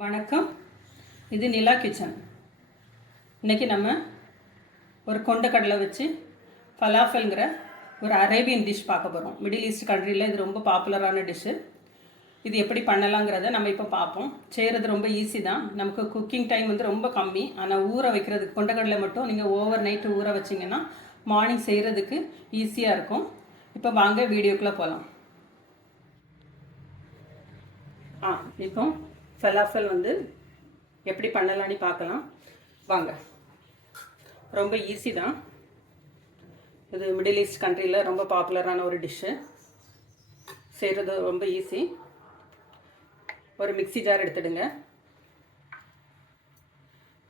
வணக்கம். இது நிலா கிச்சன். இன்றைக்கி நம்ம ஒரு கொண்டக்கடலை வச்சு ஃபலாஃபல்ங்கிற ஒரு அரேபியன் டிஷ் பார்க்க போகிறோம். மிடில் ஈஸ்ட் கண்ட்ரியில் இது ரொம்ப பாப்புலரான டிஷ்ஷு. இது எப்படி பண்ணலாங்கிறத நம்ம இப்போ பார்ப்போம். செய்கிறது ரொம்ப ஈஸி தான். நமக்கு குக்கிங் டைம் வந்து ரொம்ப கம்மி. ஆனால் ஊற வைக்கிறதுக்கு கொண்டக்கடலை மட்டும் நீங்கள் ஓவர் நைட்டு ஊற வச்சிங்கன்னா மார்னிங் செய்கிறதுக்கு ஈஸியாக இருக்கும். இப்போ வாங்க வீடியோக்குள்ளே போகலாம். இப்போ ஃபலாஃபல் வந்து எப்படி பண்ணலான்னு பார்க்கலாம் வாங்க. ரொம்ப ஈஸி தான். இது மிடில் ஈஸ்ட் கண்ட்ரியில் ரொம்ப பாப்புலரான ஒரு டிஷ்ஷு. செய்கிறது ரொம்ப ஈஸி. ஒரு மிக்ஸி ஜார் எடுத்துடுங்க.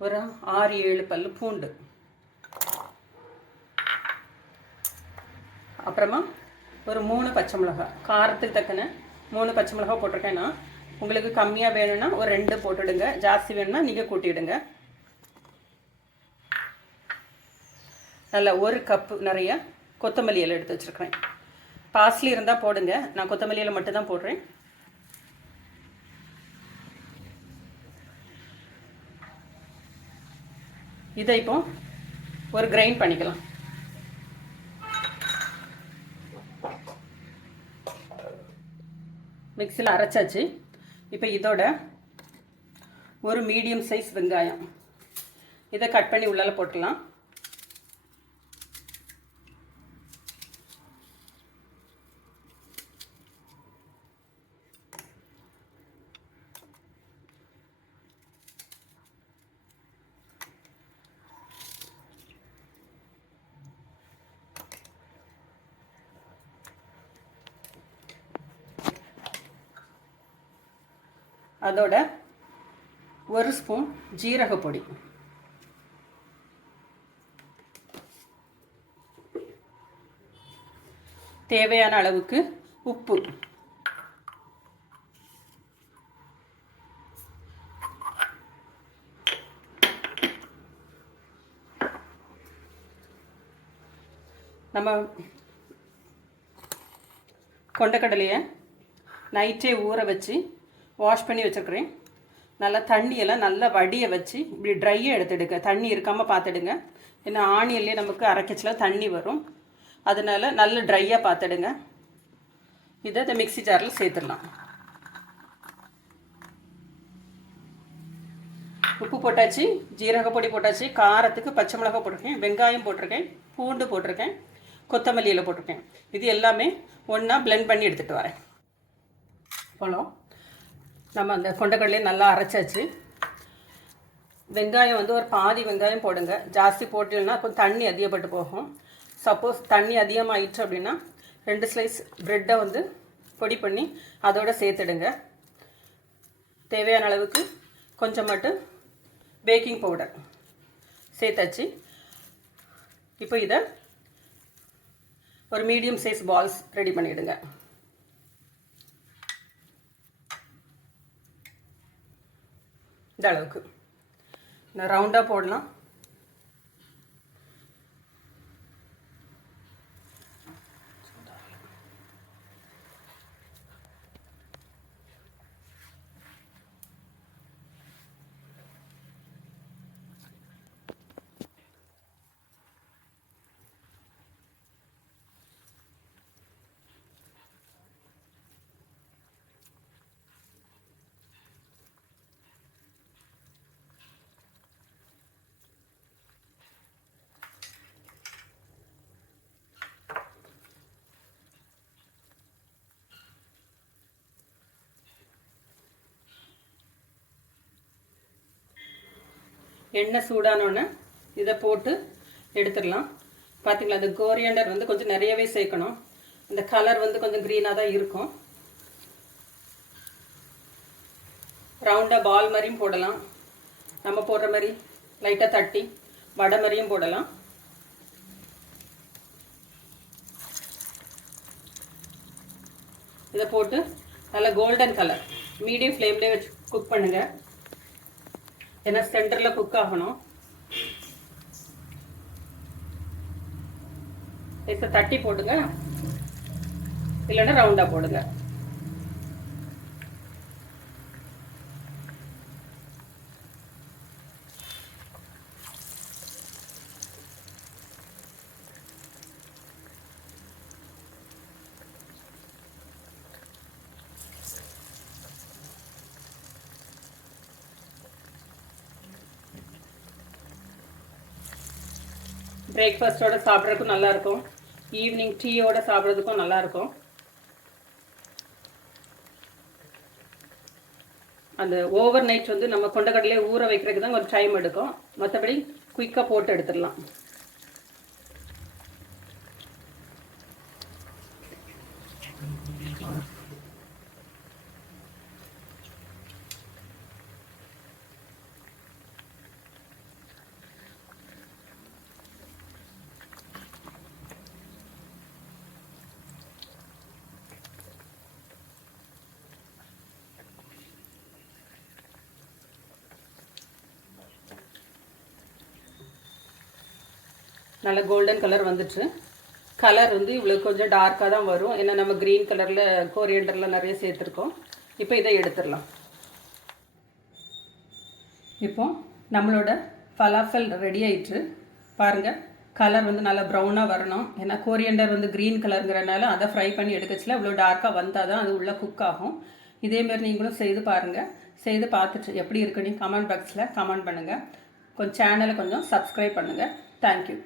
ஒரு 6-7 பல் பூண்டு, அப்புறமா ஒரு 3 பச்சை மிளகாய், காரத்துக்கு தக்கன 3 பச்சை மிளகாய் போட்டிருக்கேன்னா, உங்களுக்கு கம்மியாக வேணும்னா ஒரு 2 போட்டுடுங்க. ஜாஸ்தி வேணும்னா நீங்கள் கூட்டிவிடுங்க. நல்லா 1 கப்பு நிறைய கொத்தமல்லி இலை எடுத்து வச்சுருக்கிறேன். பாஸ்லி இருந்தால் போடுங்க. நான் கொத்தமல்லி இலை மட்டும்தான் போடுறேன். இதை இப்போ ஒரு கிரைண்ட் பண்ணிக்கலாம். மிக்சியில் அரைச்சாச்சு. இப்போ இதோட ஒரு மீடியம் சைஸ் வெங்காயம், இதை கட் பண்ணி உள்ளால போட்டுடலாம். அதோட 1 ஸ்பூன் ஜீரக பொடி, தேவையான அளவுக்கு உப்பு, நம்ம கொண்டக்கடலையை நைட்டே ஊற வச்சு வாஷ் பண்ணி வச்சுருக்கிறேன். நல்லா தண்ணியெல்லாம் நல்லா வடியை வச்சு இப்படி ட்ரையாக எடுத்துடுங்க. தண்ணி இருக்காமல் பார்த்துடுங்க. ஏன்னா ஆனியன்லேயே நமக்கு அரைக்கச்சில் தண்ணி வரும். அதனால நல்ல ட்ரையாக பார்த்துடுங்க. இதை இந்த மிக்ஸி ஜாரில் சேர்த்துடலாம். உப்பு போட்டாச்சு, ஜீரக பொடி போட்டாச்சு, காரத்துக்கு பச்சை மிளகாய் போட்டிருக்கேன், வெங்காயம் போட்டிருக்கேன், பூண்டு போட்டிருக்கேன், கொத்தமல்லியில் போட்டிருக்கேன். இது எல்லாமே ஒன்றா பிளெண்ட் பண்ணி எடுத்துகிட்டு வரேன். போகலாம். நம்ம அந்த கொண்டக்கடலையை நல்லா அரைச்சாச்சு. வெங்காயம் வந்து ஒரு பாதி வெங்காயம் போடுங்க. ஜாஸ்தி போட்டீங்கன்னா கொஞ்சம் தண்ணி அதிகப்பட்டு போகும். சப்போஸ் தண்ணி அதிகமாகிடுச்சு அப்படின்னா 2 ஸ்லைஸ் ப்ரெட்டை வந்து பொடி பண்ணி அதோடு சேர்த்துடுங்க. தேவையான அளவுக்கு கொஞ்சம் மட்டும் பேக்கிங் பவுடர் சேர்த்தாச்சு. இப்போ இதை ஒரு மீடியம் சைஸ் பால்ஸ் ரெடி பண்ணிவிடுங்க. இந்த அளவுக்கு நான் ரவுண்டாக போடலாம். எண்ணெய் சூடானோன்னு இதை போட்டு எடுத்துடலாம். பார்த்திங்களா, அந்த கோரியண்டர் வந்து கொஞ்சம் நிறையவே சேர்க்கணும். அந்த கலர் வந்து கொஞ்சம் க்ரீனாக தான் இருக்கும். ரவுண்டாக பால் மாதிரியும் போடலாம். நம்ம போடுற மாதிரி லைட்டாக தட்டி வடை மாதிரியும் போடலாம். இதை போட்டு நல்லா கோல்டன் கலர் மீடியம் ஃப்ளேம்லேயே வச்சு குக் பண்ணுங்கள். ஏன்னா சென்டரில் குக் ஆகணும். இப்போ தட்டி போடுங்க, இல்லைன்னா ரவுண்டாக போடுங்க. பிரேக்ஃபாஸ்ட்டோட சாப்பிட்றதுக்கும் நல்லாயிருக்கும், ஈவினிங் டீயோட சாப்பிட்றதுக்கும் நல்லாயிருக்கும். அந்த ஓவர் நைட் வந்து நம்ம கொண்டக்கடலையே ஊற வைக்கிறதுக்கு தான் கொஞ்சம் டைம் எடுக்கும், மற்றபடி குயிக்காக போட்டு எடுத்துடலாம். நல்ல கோல்டன் கலர் வந்துட்டு, கலர் வந்து இவ்வளோ கொஞ்சம் டார்க்காக தான் வரும், ஏன்னா நம்ம க்ரீன் கலரில் கோரியண்டரில் நிறைய சேர்த்துருக்கோம். இப்போ இதை எடுத்துடலாம். இப்போ நம்மளோட ஃபலாஃபல் ரெடி ஆயிட்டு பாருங்கள். கலர் வந்து நல்லா ப்ரௌனாக வரணும், ஏன்னா கோரியண்டர் வந்து க்ரீன் கலருங்கிறனால அதை ஃப்ரை பண்ணி எடுக்கச்சில இவ்வளோ டார்க்காக வந்தால் தான் அது உள்ளே குக் ஆகும். இதேமாரி நீங்களும் செய்து பாருங்கள். செய்து பார்த்துட்டு எப்படி இருக்குன்னு கமெண்ட் பாக்ஸில் கமெண்ட் பண்ணுங்கள். கொஞ்சம் சேனலை கொஞ்சம் சப்ஸ்கிரைப் பண்ணுங்கள். தேங்க்யூ.